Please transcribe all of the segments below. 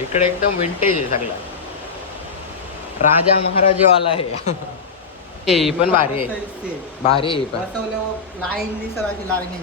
इकडे एकदम विंटेज आहे सगळं. राजा महाराजेवाला आहे. ए ही पण भारी आहे. भारी आहे पण.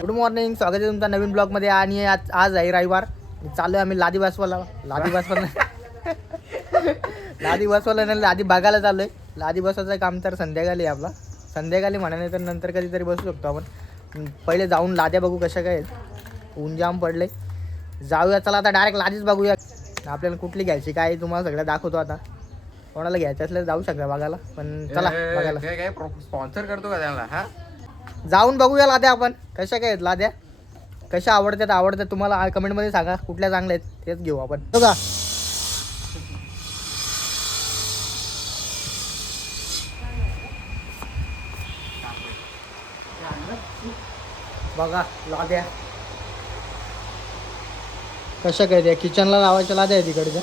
गुड मॉर्निंग स्वागत आहे तुमचा नवीन ब्लॉगमध्ये. आणि आज आज आहे रविवार. चाललोय आम्ही लादी बसवाला लादी बसवाला लादी बसवाला नाही लादी बघायला चाललोय. लादी बसवायचं काम तर संध्याकाळी आहे आपला. संध्याकाळी म्हणा नाही तर नंतर कधीतरी बसू शकतो आपण. पहिले जाऊन लाद्या बघू कशा काय. ऊन जाम पडले जाऊया चला आता डायरेक्ट लादीच बघूया. आपल्याला कुठली घ्यायची? काय तुम्हाला सगळं दाखवतो आता. कोणाला घ्यायचं असलं जाऊ शकता बघायला. पण चला बघायला. काय काय स्पॉन्सर करतो का त्यांना हा? जाऊन बघूया लाद्या आपण. कशा काय आहेत लाद्या? कशा आवडतात आवडतात तुम्हाला कमेंटमध्ये सांगा. कुठल्या चांगल्या आहेत तेच घेऊ आपण. का बघा लाद्या. कशा काय त्या? किचनला लावायच्या लाद्या आहेत तिकडच्या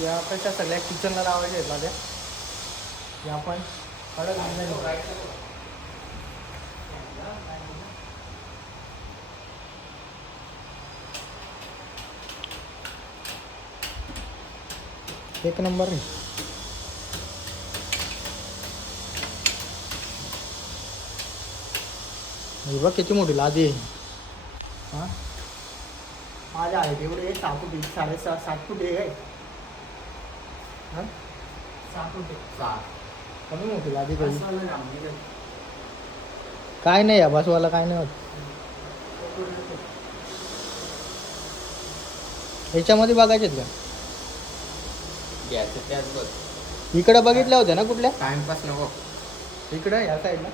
या कशा सगळ्या किचनला लावायच्या आहेत लाद्या? या कडक आणल्या एक नंबर आहे. हे बघ किती मोठी लादी आहे. हा? माझ्या आहे तेवढे सहा फुटी साडेसहा सात फुटी आहे. हा? सहा फुटी कमी मोठी लादी काय नाही या बसवाला काय नाही होत. ह्याच्यामध्ये बघायचे का? घ्यायचं त्याच बघ. इकडे बघितल्या होत्या ना कुठल्या? टाइमपास नको. इकडं या साईडला.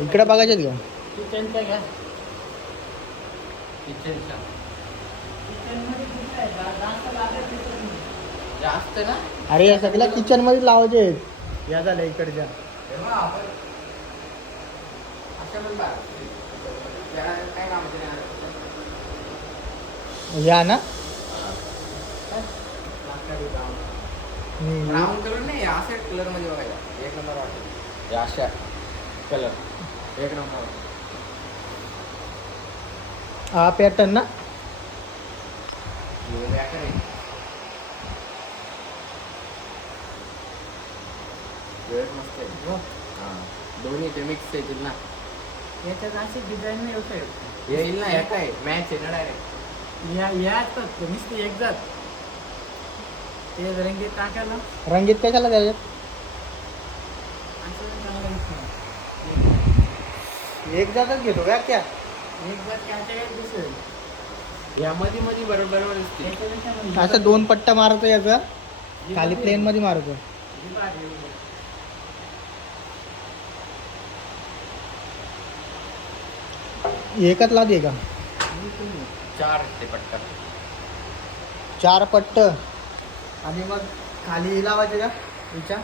इकडे बघायचे का? किचनच्या जास्त ना? अरे या सगळ्या किचनमध्ये लावायचे या झाल्या इकडच्या. या ना. ब्राऊन कलर नाही अशा कलरमध्ये बघायला एक नंबर वाटत. हे अशा कलर एक नंबर हा पॅटर्न ना? मस्त आहे. हा. दोन्ही ते मिक्स येतील ना. याच्यात अशी डिझाईन नाही होत येईल ना एका आहे. मॅच आहे ना डायरेक्ट या या असतात नुसती एक जात. ते रंगीत टाकायला. रंगीत कशाला त्याच्यात एक जातच घेतो का क्या एक जात या मध्ये मध्ये बरोबर बरोबर असं दोन पट्टा मारतो याचा. खाली प्लेन मध्ये मारतो. एकच लाद का? चार ते पट्टा. चार पट्ट. आणि मग खाली लावायचे का हिच्या.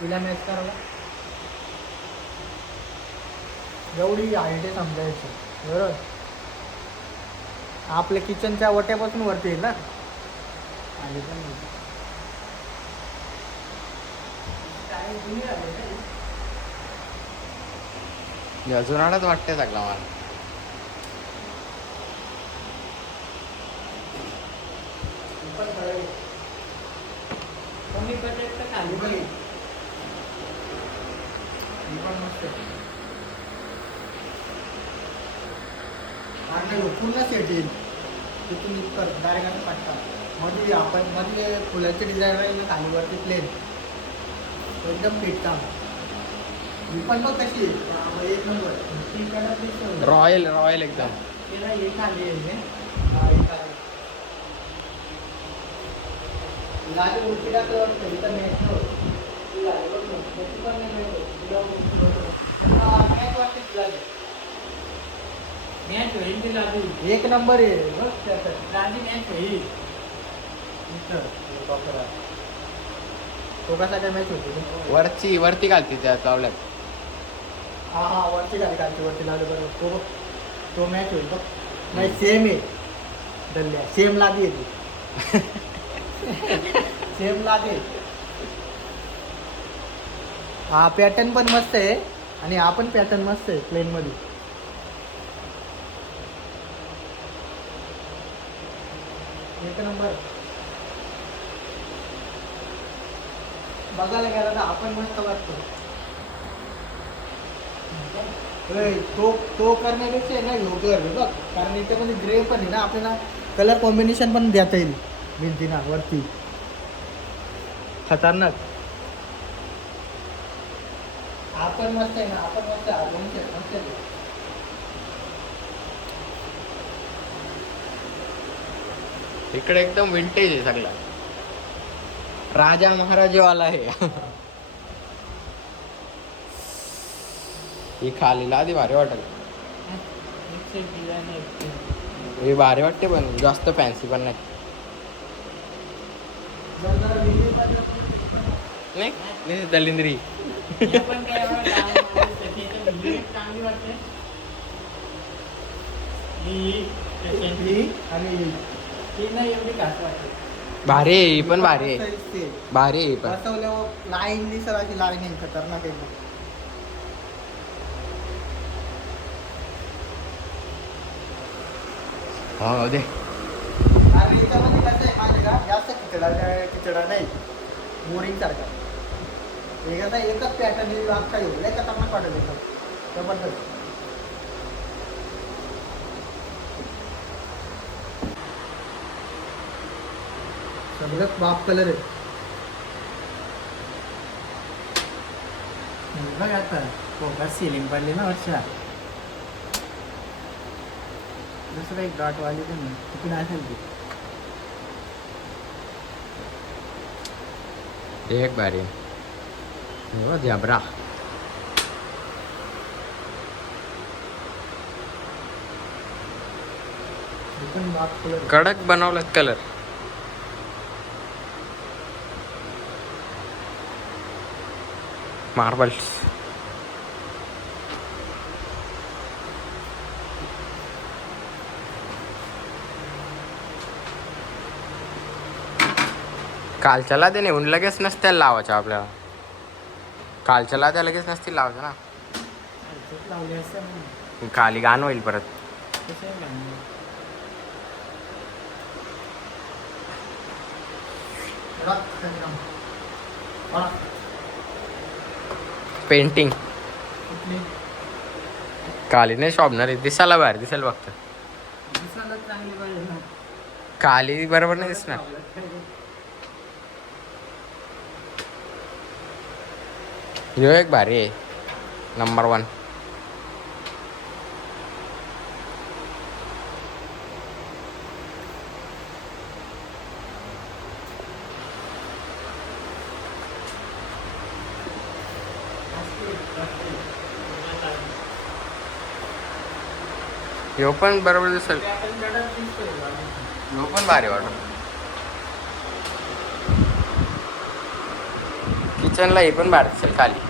हिला मॅच करायला एवढी हाईट समजायची. बरोबर? आपल्या किचनच्या वट्यापासून वरती येईल ना? आणि पण येईल. वाटते सगळा मला ही पण कळेल. कमी बजेट तर खाली. ही. आणि पूर्ण सेट येईल. तिथून इथपर डायरेक्ट असं पटका मध्ये आपण मध्ये फुलाची डिझाईन राहील खाली वरती प्लेन एकदम फिट काम. ही पण बघ कशी हा, एक नंबर. रॉयल रॉयल एकदम. तिला एक आली आहे हे. हा, एक आली. लाली उलटी टाकलं वाटतं, इथं ते. एक नंबर आहे बघ त्याचं. इथं, हे बकरा. तो कसा काय मॅच होती? वरची वरती घालते त्या लावल्यात हा हा वरती झाली कालची वरती लावले बरोबर तो बघ तो मॅच होईल बघ. नाही सेम आहे. दल्ल्या सेम लादी आहे सेम लागेल हा पॅटर्न पण मस्त आहे आणि हा पण पॅटर्न मस्त आहे प्लेन मध्ये. एक नंबर बघायला गेला तर आपण मस्त वाटतो. तो तो करण्यापेक्षा ना योग्य बघ कारण याच्यामध्ये ग्रे पण आहे ना आपल्याला कलर कॉम्बिनेशन पण देता येईल. भिंतीना वरती. खतरनाक. आपण मस्त आहे ना आपण मस्त मस्त. इकडे एकदम विंटेज आहे सगळा. राजा महाराजेवाला आहे. ही खालीला आधी भारी वाटल हे भारी वाटते पण जास्त फॅन्सी पण नाही. नाही नाही दलिंद्री. भारी आहे पण भारी आहे. भारी आहे पण. बसवल्यावर लाईन दिसत अशी लाईन आहे खतरनाक एकदम हो दे. आणि याच्यामध्ये कसं आहे का जास्त खिचडा खिचडा नाही बोरिंग सारखा हे कसं एकच पॅटर्न अख्खा येऊ लय खतरनाक वाटत एकदम जबरदस्त सगळं बाप कलर आहे बघ आता फोकस सिलिंग पडली ना वर्षा दुसरं एक डॉट वाली पण तिकडे असेल ती. एक भारी हो झबरा हे पण कडक बनवलं कलर मार्बल्स कालच्या लाद्या नेऊन लगेच नसत्या लावायच्या आपल्याला कालच्या लाद्या लगेच नसतील लावायच्या ना खाली गाण होईल परत. पेंटिंग? काली नाही शोभणार आहे दिसायला बाहेर दिसेल फक्त दिसायला ना. काली बरोबर नाही दिसणार ह्यो एक भारी आहे नंबर वन ह्यो पण बरोबर दिसेल ह्यो पण भारी वाटत किचनला हे पण भारी दिसेल खाली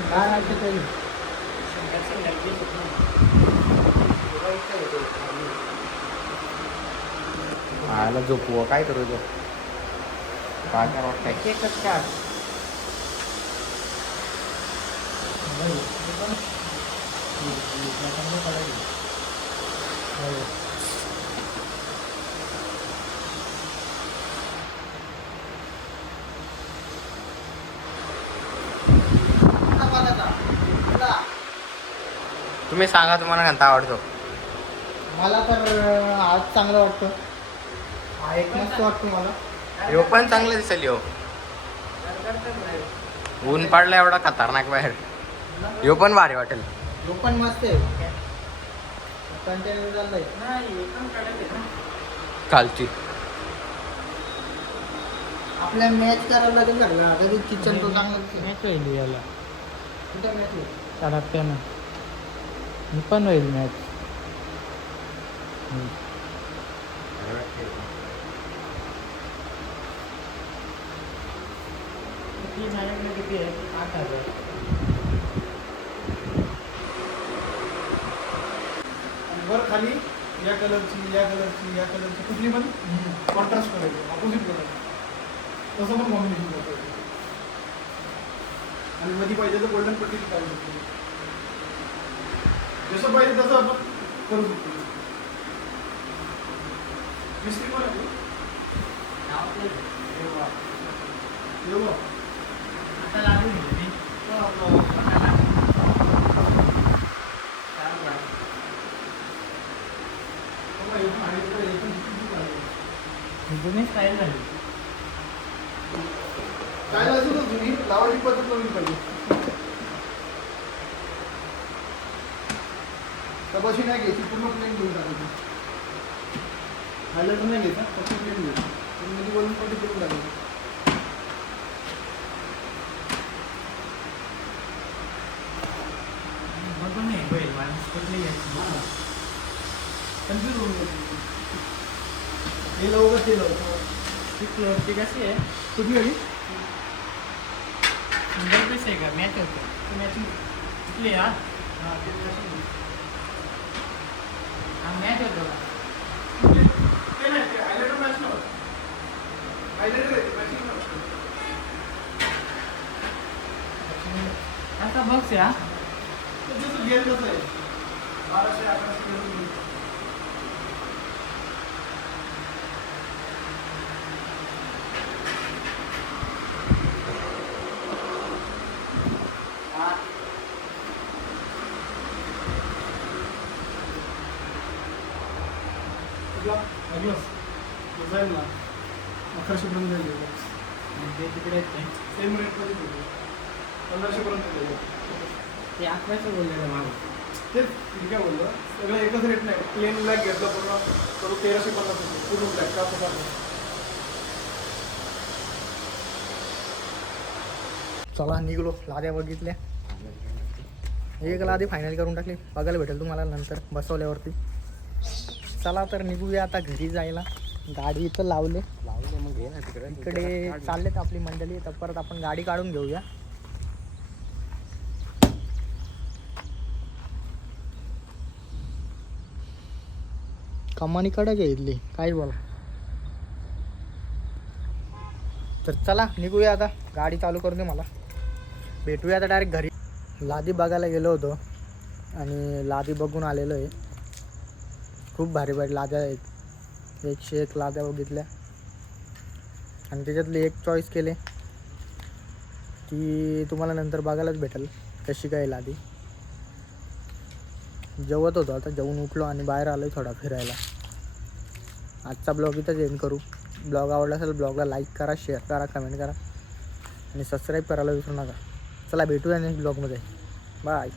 काय राहायचं तरी? आला झोपू काय करू तो काय काय वाटतंय एकच का? नाही, हे पण- हे- हे चांगलं पडायला. हो. कुठला पालाचा? कुठला? तुम्ही सांगा तुम्हाला कोणता आवडतो. मला तर आज चांगलं वाटतं. हा एक मस्त वाटतो मला. ह्यो पण चांगलं दिसेल ह्यो ऊन पडला एवढा खतरनाक बाहेर. ह्यो पण भारी वाटेल. तो पण मस्त आहे. कंटेनर चाललंय खालची. आपल्या मॅच करायला लागेल का कधी किचन तो चांगला मॅच होईल याला. कुठं मॅच होईल? साडात्यानं मी पण होईल मॅच. किती माझ्याकडे किती आहे? आठ हजार. आणि वर खाली या कलरची या कलरची या कलरची कुठली पण कॉन्ट्रास्ट करायचं ऑपोजिट करायचं तसं पण कॉम्बिनेशन करता आणि मध्ये पाहिजे तर गोल्डन पट्टी शकतो जसं पाहिजे तसं आपण करू शकतो. मिस्त्री कोण आहे देवा आता. जुनी स्टाईल झाली काय लागेल तर जुनी लावायची पद्धत नवीन पाहिजे. तपाशी नाही घ्यायची? पूर्ण प्लेन घेऊन टाकायची. हायलाइटर नाही घ्यायचा फक्त प्लेन घ्यायची मध्ये वरून पट्टी करून टाकायची. कन्फ्यूज होऊन जाते हे लवकर ते लवकर. ती फ्लोअरची कशी आहे? सिंगल पीस आहे का? मॅच होतं. मॅचिंग कुठली हा? हां ते. हा मॅच होतो का ते नाही ते हायलाइटर मॅच नव्हतं हायलाइटर आहे मॅचिंग नव्हतं. आता बघ हा आहे. बाराशे अकराशे गेलं कुठला ऐकलंस तो जाईल ना अकराशेपर्यंत जाईल हे. ते तिकडे आहेत ते. सेम रेटमध्ये देतो पंधराशेपर्यंत देतो ते अकराशे बोलले मागं. तेच मी काय बोललो. सगळं एकच रेट नाही. प्लेन ब्लॅक घेतलं पूर्ण. करू तेराशे पन्नास रुपये पूर्ण ब्लॅक का प्रकार चला निघलो. लाद्या बघितल्या. एक लादी फायनल करून टाकली. बघायला भेटेल तुम्हाला नंतर बसवल्यावरती. चला तर निघूया आता घरी जायला. गाडी इथं लावले. लावले मग घे ना तिकडे. इकडे चाललेत आपली मंडळी. तर परत आपण गाडी काढून घेऊया. कमानी कडक आहे इथली. काय बोला. तर चला निघूया आता. गाडी चालू करून दे मला. भेटूया आता डायरेक्ट घरी. लादी बघायला गेलो होतो. आणि लादी बघून आलेलो आहे. खूप भारी भारी लाद्या आहेत. एकशे एक लाद्या बघितल्या. आणि त्याच्यातली एक चॉईस केले. ती तुम्हाला नंतर बघायलाच भेटेल कशी काय लादी. जेवत होतो आता जेवून उठलो आणि बाहेर आलो थोडा फिरायला. आजचा ब्लॉग इथंच एंड करू. ब्लॉग आवडला असेल ब्लॉगला लाईक करा शेअर करा कमेंट करा. आणि सबस्क्राईब करायला विसरू नका. चला भेटूया नेक्स्ट ब्लॉगमध्ये बाय